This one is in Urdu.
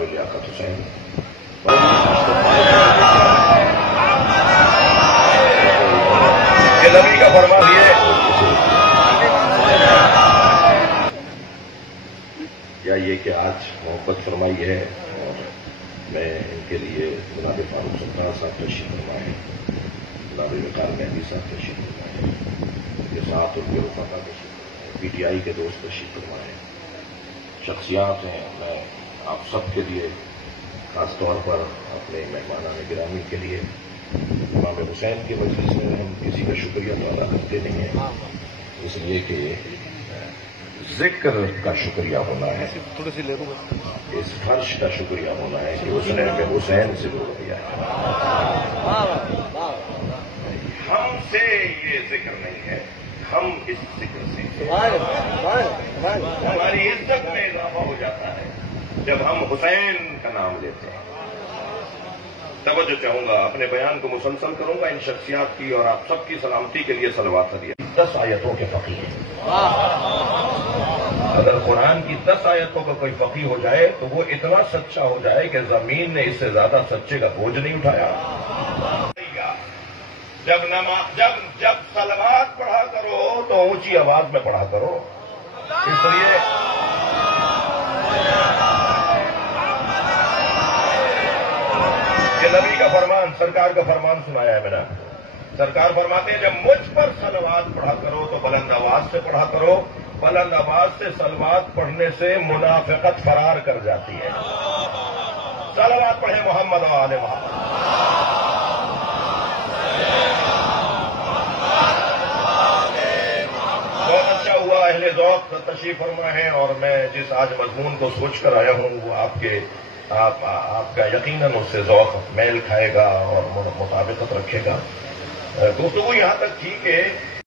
لیاقت حسین کہ نبی کا فرمان یہ کہ آج محبت فرمائی ہے اور میں ان کے لیے جناب فاروق ستار صاحب تشریف فرما ہے، جناب وقار مہدی صاحب تشریف فرما ہے، ان کے ساتھ ان کے رفقا تشریف، پی ٹی آئی کے دوست تشریف فرما ہے، شخصیات ہیں۔ میں آپ سب کے لیے خاص طور پر اپنے مہمانان گرامی کے لیے امام حسین کے مجلس میں ہم کسی کا شکریہ تو ادا کرتے نہیں ہیں، اس لیے کہ ذکر کا شکریہ ہونا ہے، اس فرش کا شکریہ ہونا ہے کہ اس نے ہمیں حسین سے جوڑ دیا ہے۔ ہم سے یہ ذکر نہیں ہے، ہم اس ذکر سے ہماری عزت میں اضافہ ہو جاتا ہے جب ہم حسین کا نام لیتے ہیں۔ توجہ چاہوں گا، اپنے بیان کو مسلسل کروں گا ان شخصیات کی اور آپ سب کی سلامتی کے لیے صلوات دیا۔ 10 آیتوں کے فقیہ ہیں۔ اگر قرآن کی 10 آیتوں کا کوئی فقیہ ہو جائے تو وہ اتنا سچا ہو جائے کہ زمین نے اس سے زیادہ سچے کا بوجھ نہیں اٹھایا۔ جب صلوات پڑھا کرو تو اونچی آواز میں پڑھا کرو، اس لیے کہ نبی کا فرمان، سرکار کا فرمان سنایا ہے میں نے۔ سرکار فرماتے ہیں جب مجھ پر صلوات پڑھا کرو تو بلند آواز سے پڑھا کرو، بلند آواز سے صلوات پڑھنے سے منافقت فرار کر جاتی ہے۔ صلوات پڑھیں محمد و آل محمد۔ بہت اچھا ہوا اہل ذوق تشریف فرما ہے، اور میں جس آج مضمون کو سوچ کر آیا ہوں وہ آپ کا یقیناً اس سے ذوق میل کھائے گا اور مطابقت رکھے گا۔ گفتگو یہاں تک تھی کہ